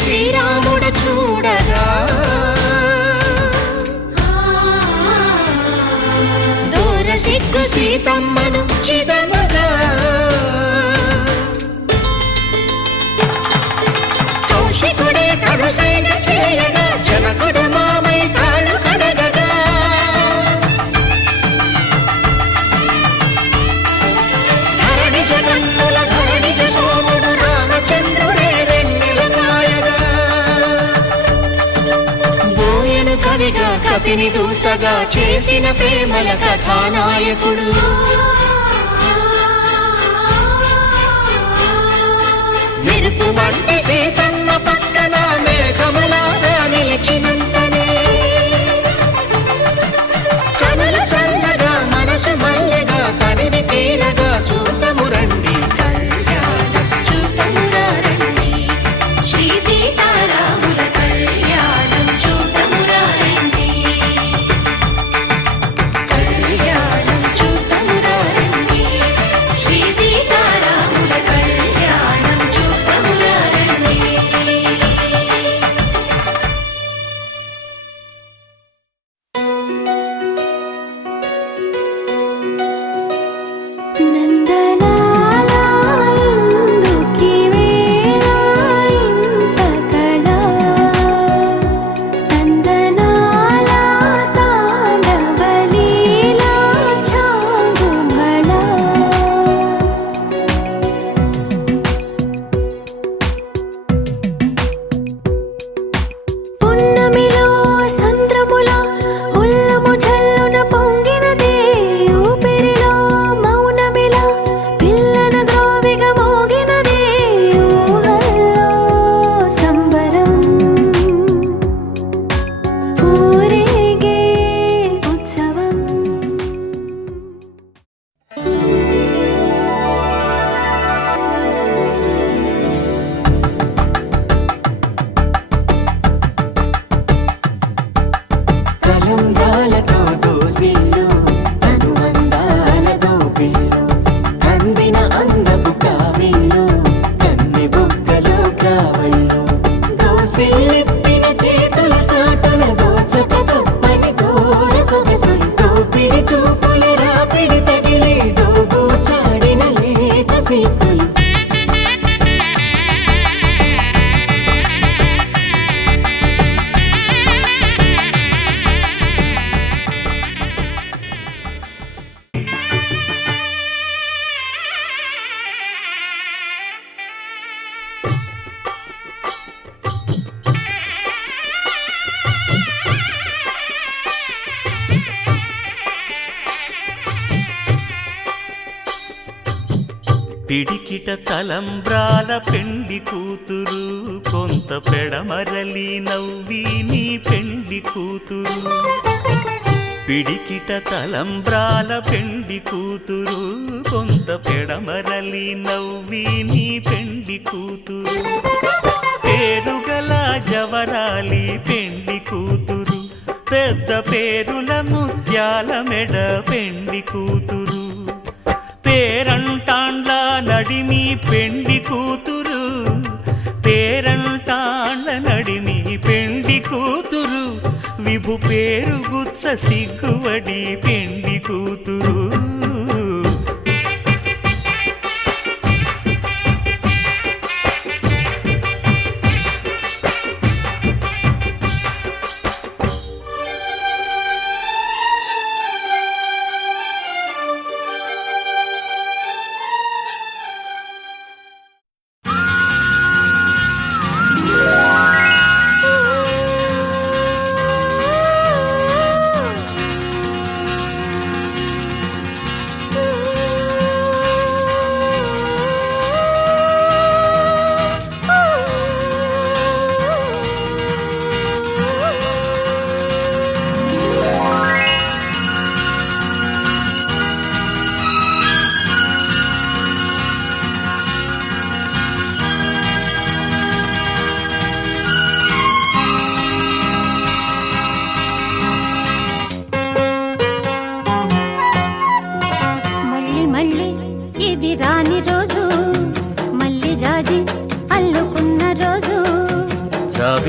శ్రీరాముడు చూడగా దూర సిగ్గు సీతమ్మను చిదమగా కౌశికుడే కరుసైన చేయగా జనకుడు మామై కాళ్ళు కడగగా ధరణి జగన్నుల ధరణిజ సోముడు రామచంద్రుడే వెన్నెల కాయగా బోయను కవిగా కపిని దూతగా చేసిన ప్రేమల కథానాయకుడు మెరుపు వంటి సీతమ్మ పక్కన మేఘములాగా నిలిచినంతనే కనులు చల్లగా మనసు మల్లెగా తనివి తీరగా చూతము రండి కళ్యాణం చూతమురా రండి శ్రీ సీతారాముల కళ్యాణం చూతమురా రండి కళ్యాణం చూతమురా రండి శ్రీ సీతారాముల కళ్యాణం చూతమురా రండి. నందలాలా ఇందుకి వేళ ఇంత కళ నందనాలా తాండవలీలా చాగుమళ పున్నమిలో సంద్రముల ఉల్లము జల్లున పొంగినదే ఊపిరిలో మౌనమిలా పిల్లన గ్రోవిగా మోగినదే ఊహల్లో సంబరం ఊరేగే ఉత్సవం. తలంబ్రాలతో దోసిల్లు అనుబంధాలతో పిల్లు అందిన అందపు కావిళ్ళు కన్నె బుగ్గలో గ్రావళ్ళు దోసిల్లెత్తిన చేతుల చాటున దోచక తప్పని దూర సొగసు దోపిడి చూపుల రాపిడి తగిలి దోబూచాడిన లేత సీపులు పిడికిట తలంబ్రాల పెండి కూతురు కొంత పెడమరలి నవ్వి నీ పెండి కూతురు పిడికిట తలంబ్రాల పెండి కూతురు కొంత పెడమరలి నవ్వి నీ పెండి కూతురు పేరుగల జవరాలి పెండి కూతురు పెద్ద పేరుల ముత్యాల మెడ పెండి కూతురు పేరంటాండ్ల నడిమి పెండి కూతురు పేరంటాండ్ల నడిమి పెండి కూతురు విభు పేరు గుత్స సిగ్గువడి పెండి కూతురు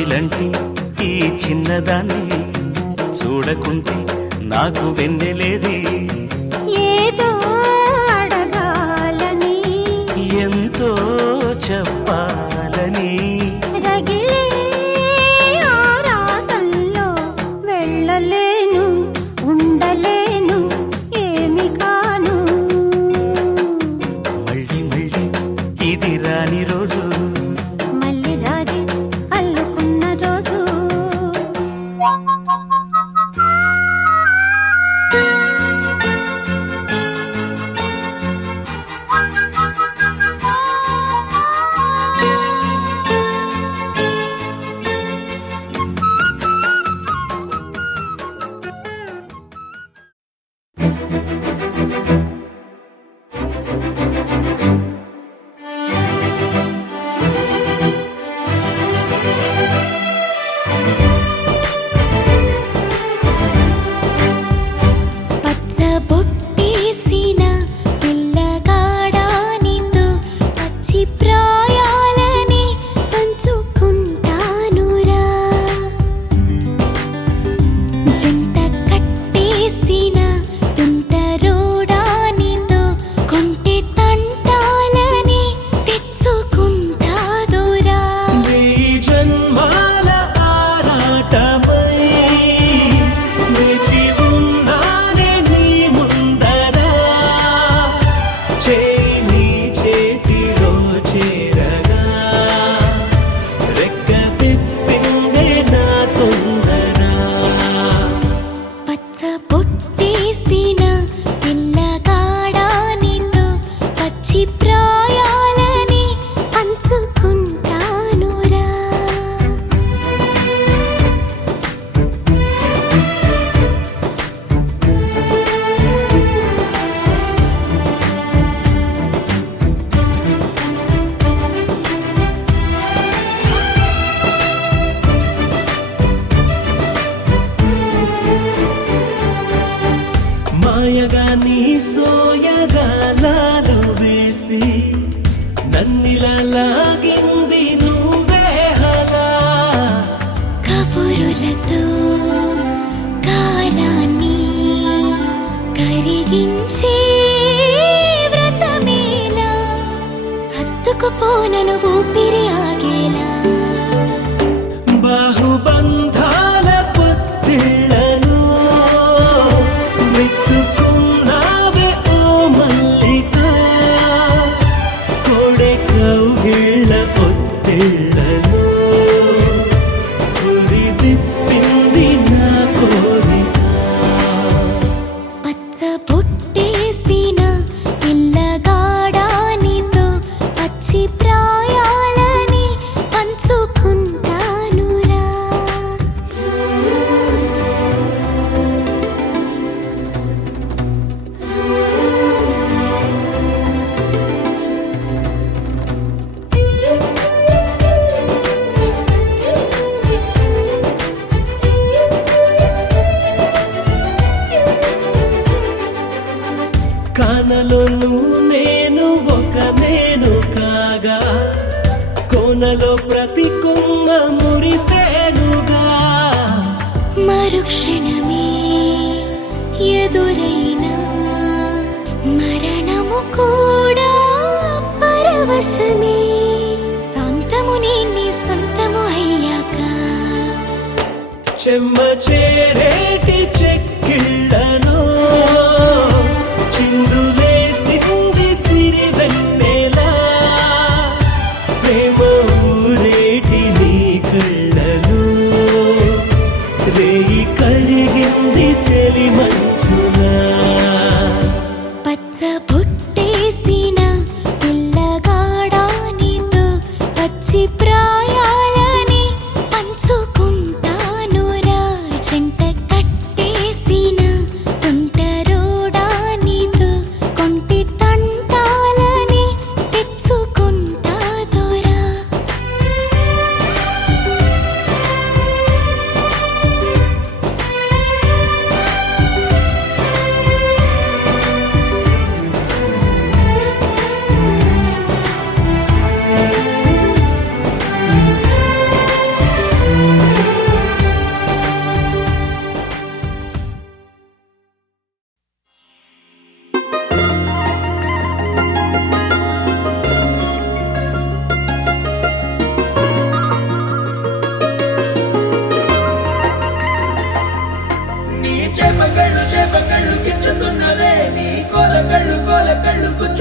జాబిలంటి ఈ చిన్నదాన్ని చూడకుంటే నాకు వెన్నెలేది. ఏదో అడగాలని ఎంతో చెప్పాలని రగిలే ఆరాటంలో వెళ్ళలేను ఉండలేను ఏమి కాను. మళ్ళీ మళ్ళీ ఇది రాని రోజు మళ్ళీ దారి అల్లుకున్న రోజు. పచ్చబొట్టేసిన పిల్లగాడానితో పచ్చి ప్రాయాలని పంచుకుంటానురా. జంట కట్టేసిన తుంటరోడానితో కొంటె తంటాలని తెచ్చుకుంటాదురా. వెయ్యి జన్మాల ఆరాటమై వేచి ఉన్నానే నీ ముందర. చేయి నీ చేతిలో చేరగా రెక్క తిప్పిందే నా తొందర. పచ్చబొట్టేసిన పిల్లగాడానితో పచ్చి ప్రాయాలని పంచుకుంటానురా. మాయగా నీ సోయగాలాలు వేసి నన్నిలా లాగింది నువ్వే హలా. కబురులతో కాలాన్ని కరిగించే వ్రతమేలా హత్తుకుపోనను ఊపిరి ఆగేలా. బాహుబంధాల పొత్తిళ్లను మెచ్చుకున్నావే ఓ మల్లిక. కోడె కౌగిళ్ళ పొత్తిళ్లను గురి విప్పింది నా కోరిక. పచ్చబొట్టేసిన పిల్లగాడానితో పచ్చి ప్రాయాలని పంచుకుంటానురా. కానలోను నేను ఒక మేను కాగా కోనలో ప్రతి కొమ్మ మురిసేనుగా. మరుక్షణమే ఎదురైనా మరణము కూడా పరవశమే. సొంతము నేనే సొంతము అయ్యాక చెమ్మ చేరేటి చెక్కిళ్ళను చిందులేసింది సిరి వెన్నెలా. ప్రేమ ఊరేటి నీ కళ్ళను రేయి కరిగింది తెలి మంచులా. పచ్చబొట్టేసిన పిల్లగాడానితో పచ్చి ప్రాయాలని పంచుకుంటానురా. జంట కట్టేసిన తుంటరో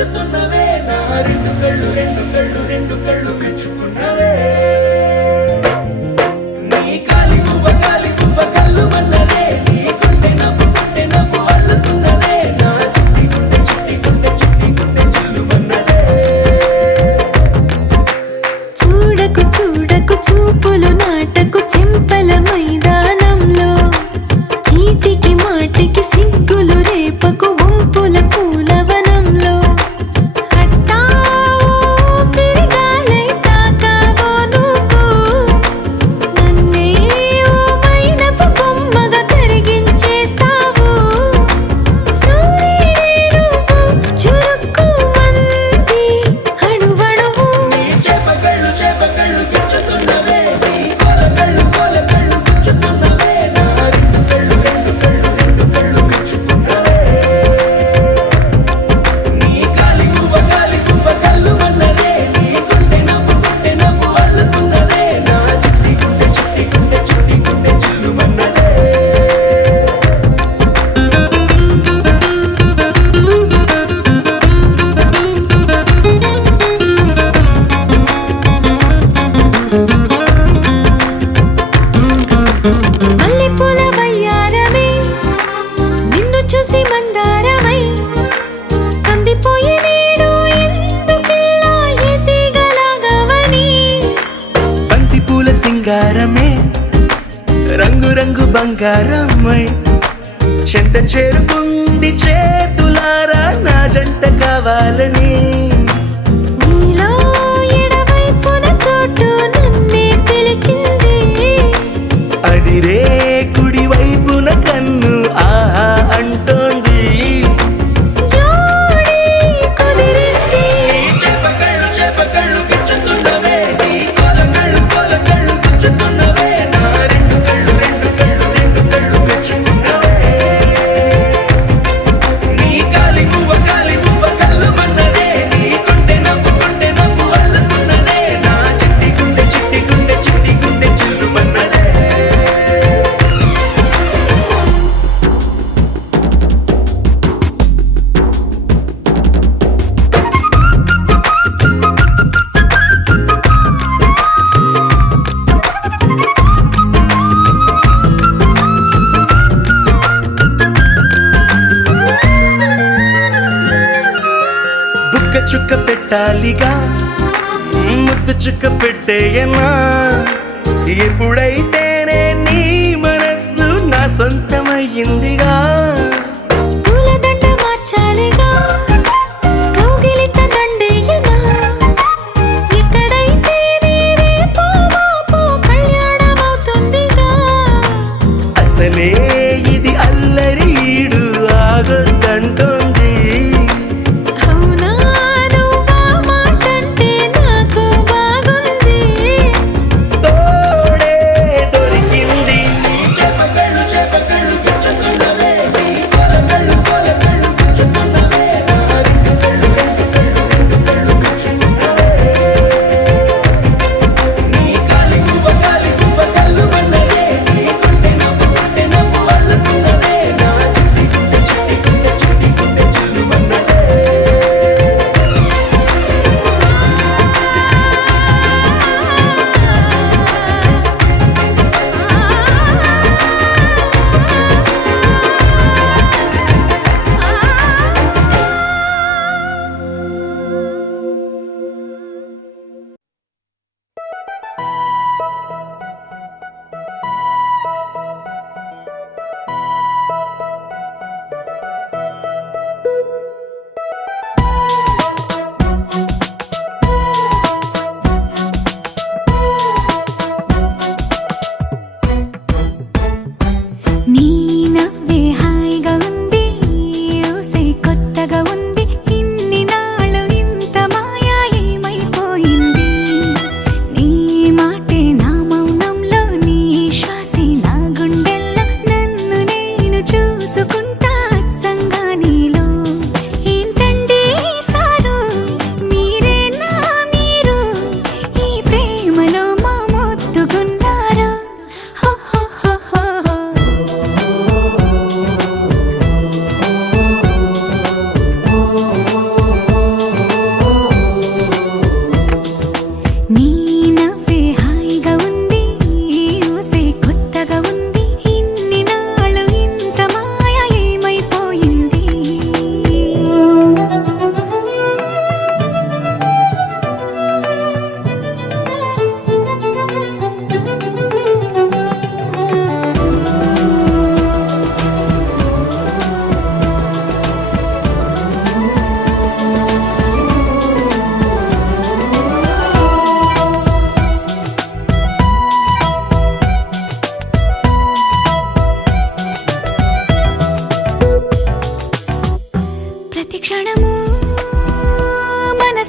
గుచ్చుతున్నవే నా రెండు కళ్ళు రెండు కళ్ళు రెండు కళ్ళు మెచ్చుకున్నవే నీ కాలి పువ్వ కళ్ళు మన్నదే నీ గుండె నవ్వు అల్లుతున్నదే నా చిట్టి గుండె చిల్లు మన్నదే చూడకు చూడకు చూపులు నాటకు చెంపల మైదానంలో చీటికి మాటికి సిగ్గులు రేపకు వంపుల పూలవనంలో హట్టావో పిరిగాలై తాకావో నువ్వు నన్నే ఓ మైనపు బొమ్మగా కరిగించేస్తావు సూర్యుడే నువ్వు చురుక్కుమంది అణువణువు నీ చేపకళ్ళు గుచ్చుతున్నవే నీ కోల కళ్ళు గుచ్చుతున్నవే నా రెండు కళ్ళు మెచ్చుకున్నవే నీ కాలి పువ్వ కళ్ళు మన్నదే నీ గుండె నవ్వు అల్లుతున్నదే నా చిట్టి గుండె చిల్లు మన్నదే మల్లెపూల వయ్యారమే నిన్ను చూసి మందారమై కందిపోయి నేడు ఎందుకిలా ఎదిగలాగవని బంతి పూల సింగారమే రంగు బంగారమై చెంత చేరుకుంది చేతులారా నా జంట కావాలని నీలో ఎడవైపున చోటు నన్నే పిలిచింది అదిరే కుడి వైపున కన్ను ఆహా అంటోంది జోడి కుదిరింది చేపకళ్ళు గుచ్చుతున్నవే నీ కోల కళ్ళు గుచ్చుతున్నవే నా రెండు కళ్ళు మెచ్చుకున్నవే నీ కాలి పువ్వ కళ్ళు మన్నదే నీ గుండె నవ్వు అల్లుతున్నదే నా చిట్టి గుండె చిల్లు మన్నదే బుక్క చుక్క పెట్టాలిగా ముద్దు చుక్క పెట్టేయనా ఎప్పుడైతేనే నీ మనస్సు నా సొంతమయ్యిందిగా పూలదండ మార్చాలిగా కౌగిలిత దండేయనా ఎక్కడైతే రేపో మాపో కళ్యాణమవుతుందిగా అసలే ఇది అల్లరి ఈడు ఆగొద్దంటోంది అవునా నువ్వా మాటంటే నాకు బాగుంది తోడే దొరికింది చేపకళ్ళు గుచ్చుతున్నవే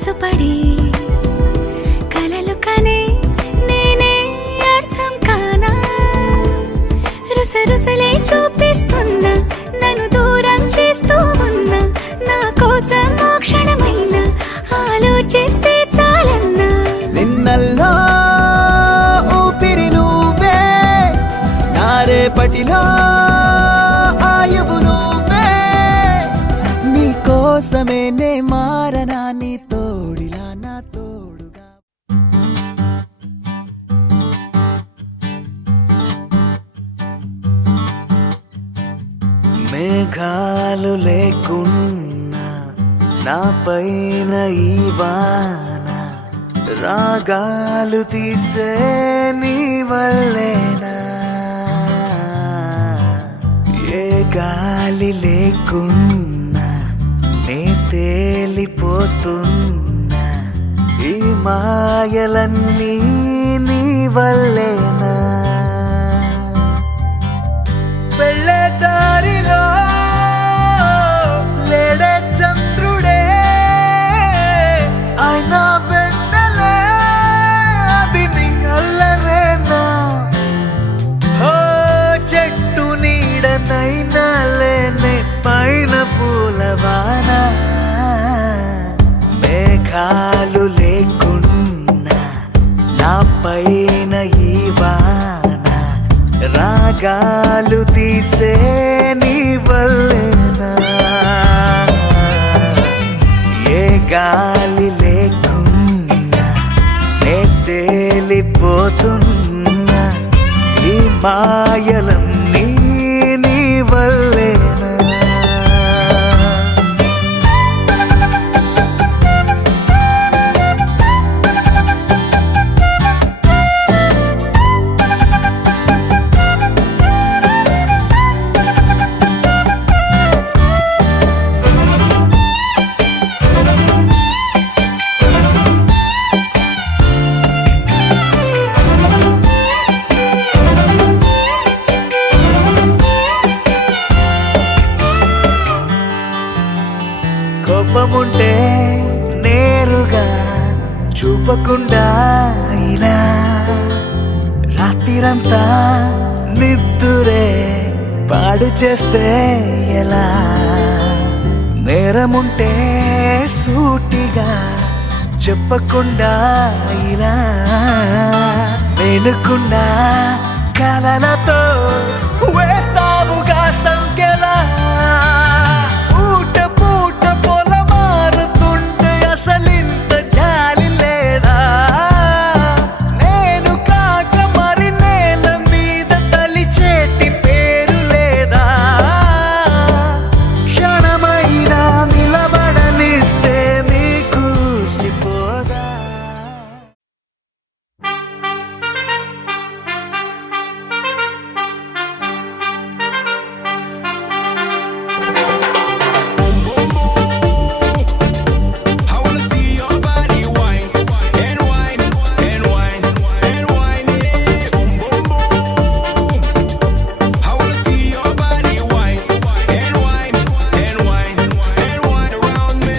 మనసుపడి కలలు కనే నేనే అర్థం కానా రుసరుసలే చూపిస్తున్నా నన్ను దూరం చేస్తూ ఉన్నా నా కోసం ఆ క్షణమైన ఆలోచిస్తే చాలన్నా నిన్నల్లో ఊపిరి నువ్వే నా రేపటిలో ఆయువు నువ్వే నీ కోసమే నే మారనా నీ తోడిలా నా తోడుగా మేఘాలు లేకున్నా నా పైన ఈ వాన రాగాలు తీసే నీ వల్లేనా ఏ గాలి లేకున్నా నే తేలిపోతున్నా ఈ మాయలన్నీ నీ వల్లేనా వెళ్ళే దారిలో లేడే చంద్రుడే అయినా వెన్నెలే అది నీ అల్లరేనా ఓ చెట్టు నీడనైనా లేనే పైన పూలవాన మేఘాలు లేకున్నా నా పైన ఈ వాన రాగాలు తీసే నీ వల్లేనా ఏ గాలి లేకున్నా నే తేలిపోతున్నా ఈ మాయలన్నీ నీ వల్లేనా కోపముంటే నేరుగా చూపకుండా ఇలా రాత్రిరంతా నిద్దురే పాడు చేస్తే ఎలా నేరముంటే సూటిగా చెప్పకుండా ఇలా మేలుకుండా కలలతో వేస్తావుగా సంఖ్యలా పూట పూట పొల మారుతుంటే అసలింత జాలి లేదా నేను కాక మరి నేల మీద తలిచేటి పేరు లేదా క్షణమైనా నిలబడనిస్తే మీకు సిపోదా I wanna see your body wine and wine and wine and wine. Boom boom boom. I wanna see your body wine and wine and wine and wine around me.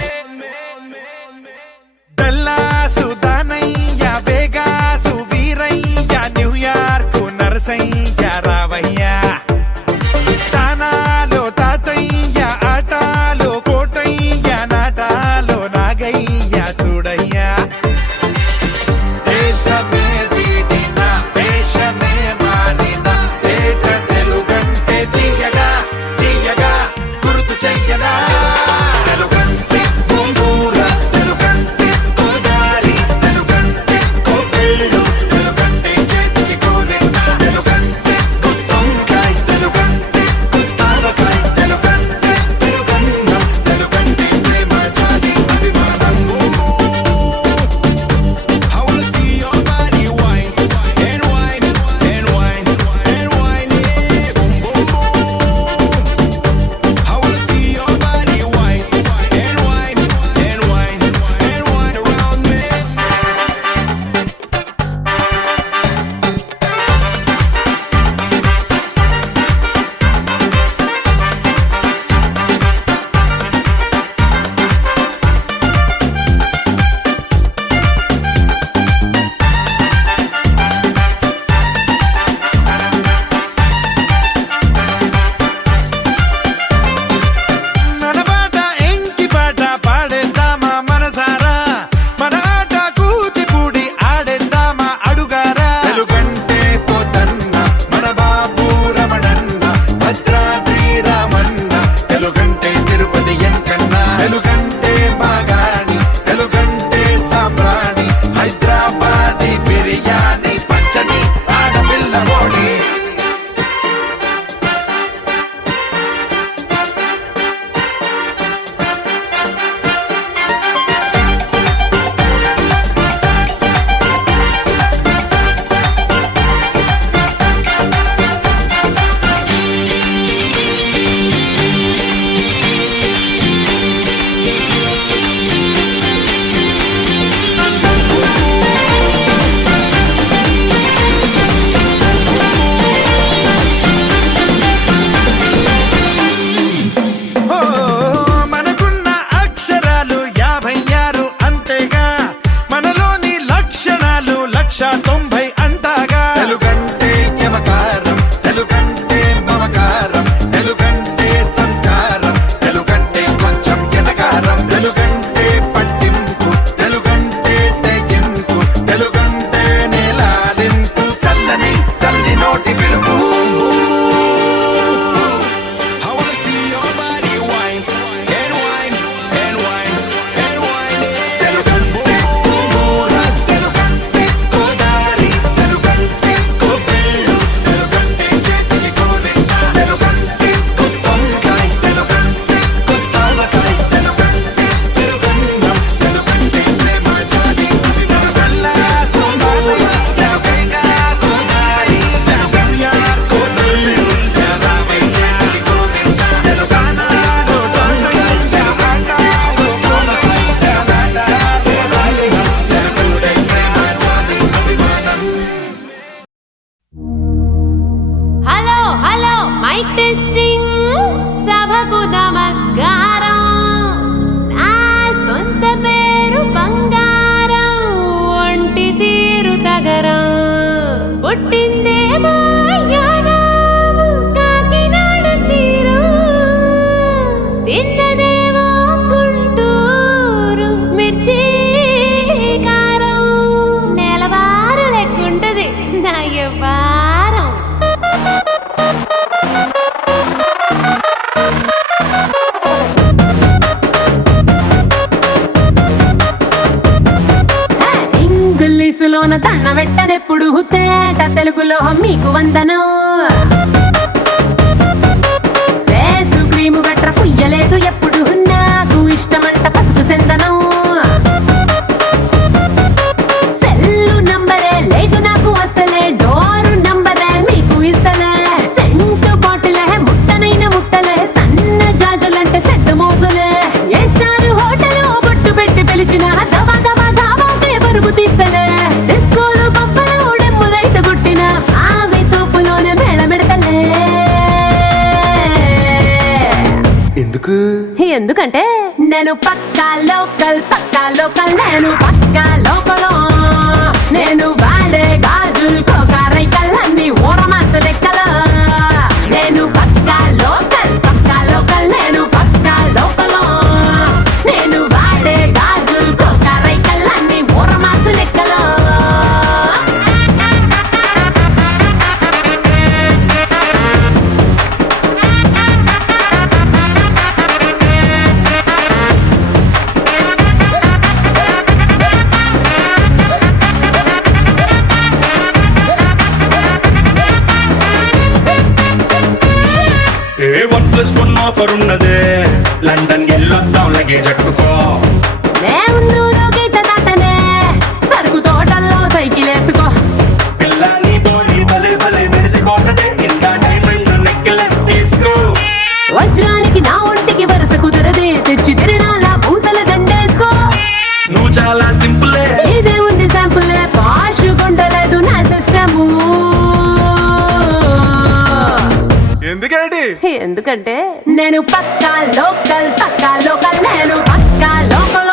Dallas Danayya Vegas Veerayya New York Narasayya రావయ్య తానాలో తాతయ్య ఆటాలో కోటయ్య నాటాలో నాగయ్య చూడయ్య దేశమే వీడిన వేషమే మారిన ఏట తెలుగంటే తీయగా తీయగా గుర్తు చెయ్యరా తెలుగంటే గోంగూర తెలుగంటే గోదారి తెలుగంటే కోపెళ్ళు తెలుగంటే చేతికి కోరెంట తెలుగంటే 90 అంటాగా. తెలుగంటే యమకారం, తెలుగంటే మమకారం, తెలుగంటే సంస్కారం, తెలుగంటే కొంచెం ఎటకారం, తెలుగంటే పట్టింపు, తెలుగంటే తెగింపు, తెలుగంటే నేలాలింపు, చల్లని తల్లి నోటి పిలుపు. I wanna see your body wine and wine and wine and wine. తెలుగంటే గోర, తెలుగంటే గోదారి, తెలుగంటే కోపెళ్ళు, తెలుగంటే చేతికి కోరింట, తెలుగంటే కొత్తొంకాయ్, తెలుగంటే కొత్తవకాయ్, తెలుగంటే తిరుగన్నం, తెలుగంటే ప్రేమ జాతి, తెలుగల్లా సోనాలి, తెలుగైగా సోనారి, తెలుగయ్యా కోనసి, తెలుగై చేతికి కోరింట, తెలుగానా గోతొంకాయ్, తెలుగంగా సోనకాయ్, తెలుగంగా తిరుగాలి, తెలుగుడై ప్రేమ జాతి అభిమానం. హలో హలో మైక్ టెస్టింగ్ సభకు నమస్కారం నా సొంత పేరు బంగారం ఒంటి తీరు తగరం పుట్టిందేమో యానాము కాకినాడ తీరు తిన్నదేమో గుంటూరు మిర్చి కారం నెలవారు లెక్కుంటది నా వ్యవహారం ఇంగ్లీషులోన దండ పెట్టనెప్పుడు తేట తెలుగులో మీకు వందనం ఫేసు క్రీము గట్ర పుయ్యలేదు ఎప్పుడు నాకు ఇష్టమంట పసుపు సెందనం సెల్లు నంబరే లేదు నాకు అసలే డోరు నంబరే మీకు ఇస్తలే సెంటు బాటిలే ముట్టనైన ముట్టలే సన్న జాజులంటే సెట్ మోజులే ఏ స్టార్ హోటల్ బొట్టు పెట్టి పిలిచిన దవా దవా దావాకే బరువు తీస్తలే డిస్కోలు పప్పలు డెమ్ము లైట్ గుట్టిన ఆవి తోపులోనే మేళమెడతలే ఎందుకంటే నేను పక్కా లోకల్ నేను పక్కా లోకల్ నేను వాడే గాజులు కోకారైకల్ అన్ని ఊరమాసు లెక్కలు నేను పక్కా లోకల్ నేను పక్కా లోకల్ నేను వాడే గాజులు కోకారైకల్ అన్ని ఊరమాసు లెక్కలు ఏ 1+1 ఆఫర్ ఉన్నదే లండన్ ఎల్లొద్దాం లగేజ్ అట్టుకో దేవున్నూరు గీత దాటనే సరుకు తోటల్లో సైకిల్ వేసుకో పిల్ల నీ బాడీ భలే భలే మెరిసిపోతదే ఇంకా డైమండ్ నెక్లెస్ తీసుకో వజ్రానికి నా ఒంటికి వరుస కుదరదే తెచ్చి తిరణాల పూసల దండేసుకో నువ్వు చాలా సింపులే ఇదే ఉంది శాంపులే పాష్ కొండలేదు నా సిస్టము ఎందుకంటే నేను పక్కా లోకల్ నేను పక్కా లోకల్